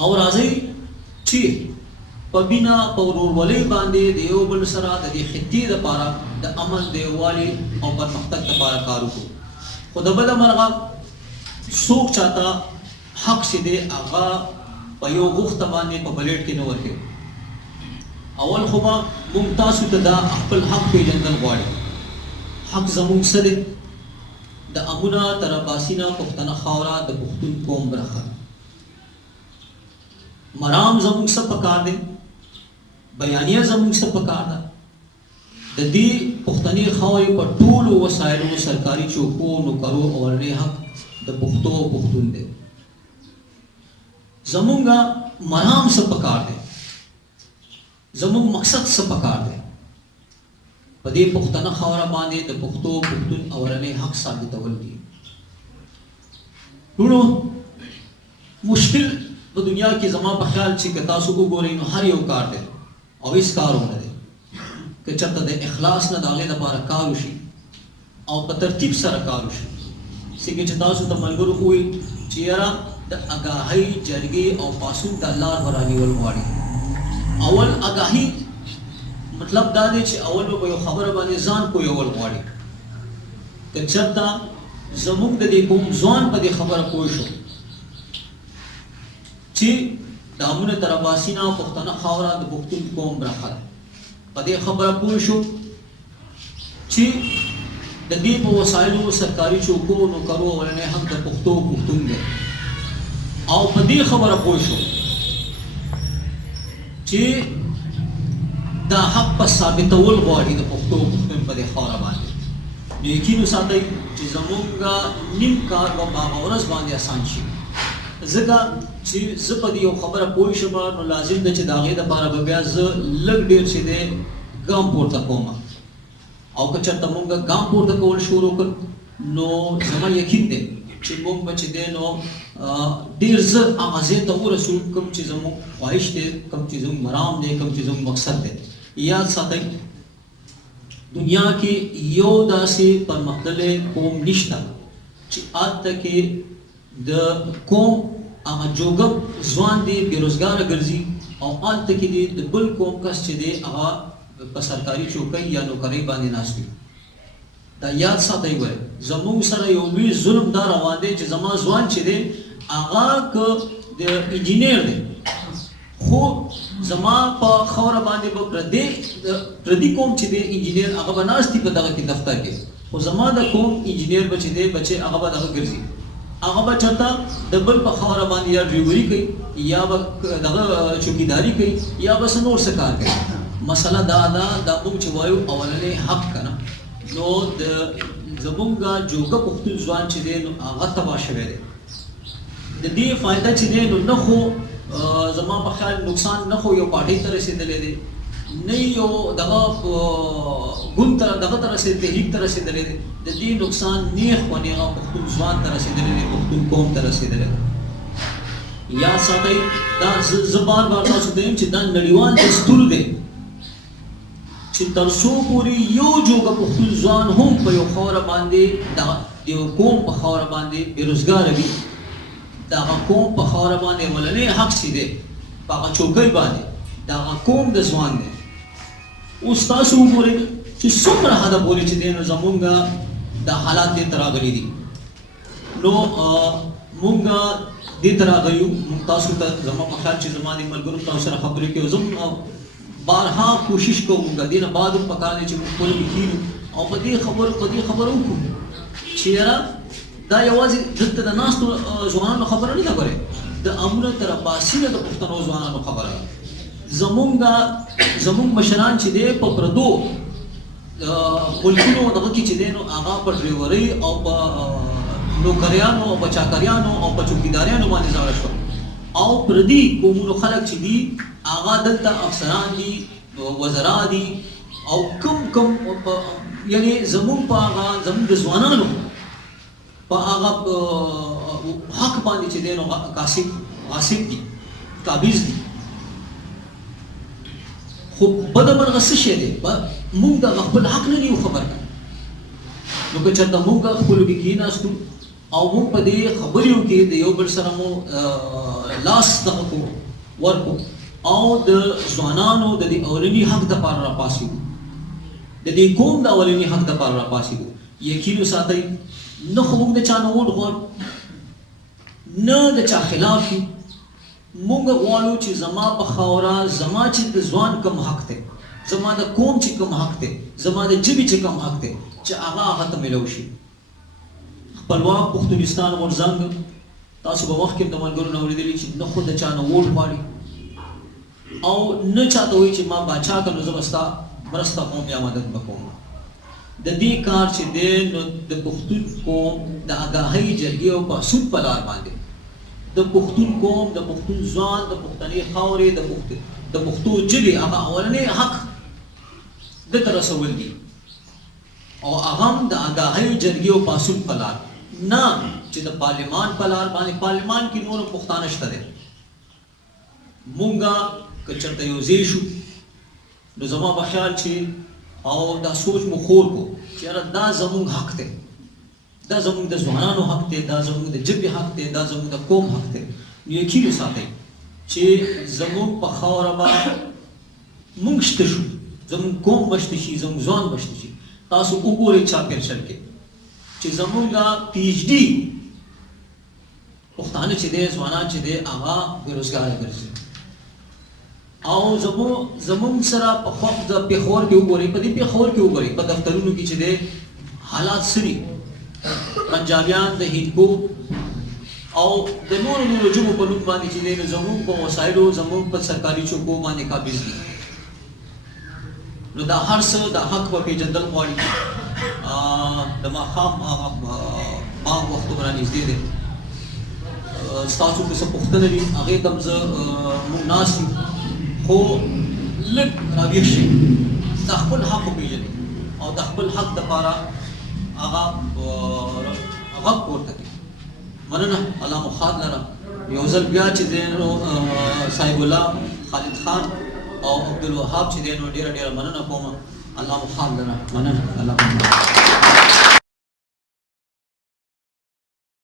او راځي چې په بنا په ورورولۍ باندې د یو بل سره د دې خطې لپاره د امن د یووالي او پرمختګ لپاره کار وکړو. خو د بله مرغه څوک چاته حق چې دی هغه په یو غوښته باندې په پلیټ کې نه ورکوي. اول خو به موږ تاسو ته دا خپل حق پیژندل غواړي. حق زموږ څه دی؟ د امونه تر اباسینه پښتنه خاوره د پښتون قوم برخه. مرام زموږ څه پکار دی؟ بیانیه زموږ څه پکار ده؟ د دې پښتني خاورې په ټولو وسایلو سرکاري چوکو نوکرو اولنی حق د پښتو پښتون دی. زموږ مرام څه پکار دی؟ زموږ مقصد څه پکار دی؟ په دې پښتنه خاوره باندې د پښتو پښتون اولنی حق ثابتول دي. ټولو مشکل په دنیا کې زما په خیال چې که تاسو وګورئ نو هر یو کار دی او هیڅ کارونه دی که چېرته د اخلاص نه د هغې لپاره کار وشي او په ترتیب سره کار وشي. څنګه چې تاسو ته ملګرو ووایي چې یاره د اګاهۍ جرګې او پاڅون د لار به رانیول غواړي. اول اګاهي مطلب دا دی چې اول به یو خبره باندې ځان پوهول غواړي. که چېرته زموږ د دې قوم ځوان په دې خبره پوه شو چې د امونه تر اباسینه پښتنه خاوره د پښتون قوم برخه ده، په دې خبره پوه شو چې د دې په وسایلو سرکاري چوکو نوکرو اولنی حق د پښتو پښتون دی، او په دې خبره پوه شو چې دا حق په ثابتول غواړي د پښتو پښتون په دې خاوره باندې. نو یقین وساتئ چې زموږ نیم کار به په هغه ورځ باندې اسان شي. ځکه چې زه په دې یو خبره پوه شم نو لازم ده چې د هغې دپاره به بیا زه لږ ډېر چې دی ګام پورته کوم، او که چېرته مونږ ګام پورته کول شروع کړ نو زما یقین دی چې مونږ به چې دی نو ډېر زر هغه ځای ته ورسو کوم چې زموږ خواهش دی، کوم چې زموږ مرام دی، کوم چې زموږ مقصد دی. یاد ساتئ دنیا کې یو داسې پرمختللی قوم نشته چې هلته کې د قوم هغه جوګب ځوان دی بېروزګاره ګرځي او هلته کې دی د بل قوم کس چې دی هغه په سرکاري چوکۍ یا نوکرۍ باندې ناست وي. دا یاد ساتئ وایي زموږ سره یو لوی ظلم دا روان دی چې زما ځوان چې دی هغه که د انجینر دی خو زما په خاوره باندې به پردي قوم چې دی انجینر هغه به ناست دي په دغه کې دفتر کې، خو زما د قوم انجینر به چې دی بچې هغه به دغه ګرځي، هغه به چېرته د بل په خاوره باندې یا ډریوري کوي یا به دغه چوکیداري کوي یا به څه نور څه کار کوي. مسله دا ده دا موږ چې وایو اولنی حق که نه نو د زموږ جوګه پښتون ځوان چې دی نو هغه تباه شوی دی. د دې فایده چې دی نو نه خو زما په خیال نقصان نه خو یو پارټۍ ته رسېدلی دی نه یو دغه ګوند ته دغه ته رسېدلی تحریک ته رسېدلی دی. د دې نقصان نیغ و نیغه پښتون ځوان ته رسېدلی دی، پښتون قوم ته رسېدلی دی. یاد ساتئ دا زه بار بار تاسو ته یم چې دا نړیوال دستور دی چې تر څو پورې یو جوګه پښتون ځوان هم په یو خاوره باندې د یو قوم په خاوره باندې بېروزګاره وي د هغه قوم په خاوره باندې اولنی حق چې دی په هغه چوکۍ باندې د هغه قوم د ځوان دی. اوس تاسو وګورئ چې څومره حده پورې چې دی نو زمونږ دا حالات دې ته راغلي دي. نو مونږ دې ته راغلي یو مونږ تاسو ته زما په خیال چې زما د ملګرو تاسو سره خبرې کوي زه بارها کوشش کوم دې نه بعد هم پکار دی چې موږ خپل کینو او په دې خبرو وکړو چې یاره دا یوازې دلته د ناستو ځوانانو خبره نه ده، ګورئ د امونه تر اباسینه د پښتنو ځوانانو خبره ده. زمونږ مشران چې دی په پردو ملکونو دغه کې چې دی نو هغه په ډریورۍ او په نوکریانو او په چاکریانو او په چوکیداریانو باندې زاړه شول، او پردي قومونو خلک چې دي هغه دلته افسران دي، وزرا دي، او کم یعنی زموږ په هغه زموږ د ځوانانو په هغه حق باندې چې دی نو غاصب دي، قابض دي. خو بده مرغه څه شی دی موږ د خپل حق نه یو خبر کړو. نو که چېرته موږ خپلو کې کېناستو او موږ په دې خبرو کې د یو بل سره مو لاس دغه کوو ورکو او د ځوانانو د دې اولني حق دپاره راپاڅېږو د دې قوم د اولني حق دپاره راپاڅېږو یقین وساتئ نه خو موږ د چا نه ووټ غواړو نه د چا خلاف یو موږ غواړو چې زما په خاوره زما چې د ځوان کم حق دی زما د قوم چې کم حق دی زما د ژبې چې کم حق دی چې هغه ته میلو شي خپلواک پښتونستان غورځنګ تاسو به مخکې د ملګرو نه اورېدلي چې نه خو د چا نه ووټ غواړي او نه چاته وایي چې ما باچا کړم نو زه به ستا مرسته کوم یا مدد به کوم د دې کار چې دی نو د پښتون قوم د آګاهۍ جرګې او پاسون په لار باندې د پښتون قوم د پښتون ځوان د پښتنې خاورې د پښتو ژبې هغه اولنی حق دته رسول دي او هغه هم د آګاهۍ جرګې او پاسون په لار نه چې د پارلمان په لار باندې پارلمان کې نور پښتانه شته دی مونږه که چېرته یو ځای شو نو زما په خیال چې او دا سوچ مو خور کو چې یاره دا زمونږ حق دی دا زمونږ د ځوانانو حق دی دا زمونږ د ژبې حق دی دا زمونږ د قوم حق دی نو یقین وساتئ چې زمونږ په خاوره به مونږ شته شو زمونږ قوم به شته شي زمونږ ځوان به شته شي تاسو وګورئ چاپېرچل کې چې زمونږ پی ایچ ډي پښتانه چې دی ځوانان چې دی هغه بېروزګاره ګرځي او زمونږ سره په پېښور کې وګورئ په دې پېښور کې وګورئ په دفترونو کې چې دی حالات څه دي پنجابیان د هندکو او د نورو ژبو په نوم باندې چې دی نو زمونږ په وسایلو زمونږ په سرکاري چوکو باندې قابض دي نو دا هر څه د حق په پېژندل غواړي د ماښام بام وختو رانږدې دی ستاسو که څه پوښتنه وي هغې ته هم زه موږ ناست یو خو لږ راویښ شئ د خپل حق وپېژنئ او د خپل حق دپاره هغه غږ پورته کړي مننه الله مو ښاد لره یو ځل بیا چې دی نو صاحب الله خالد خان او عبدالوهاب چې دی نو ډېره مننه کوم الله مو ښاد لره مننه الله